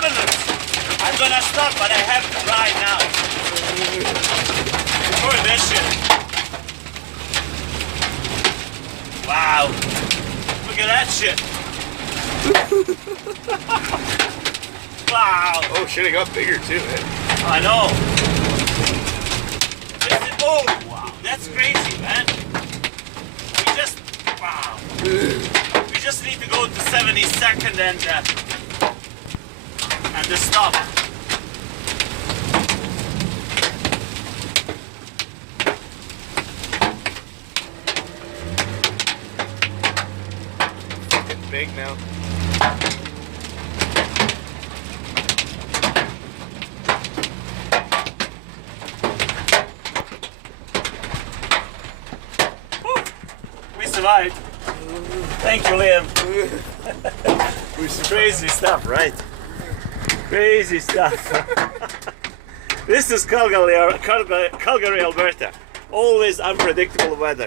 minutes. I'm gonna stop, but I have to ride now. Before this shit. Wow. Look at that shit. Wow. Oh shit, it got bigger too, man. I know. Oh, wow. That's crazy, man. Wow. We just need to go to 72nd and the stop. It's big now. We survived. Thank you, Liam. Crazy stuff, right? Crazy stuff. This is Calgary, Alberta. Always unpredictable weather.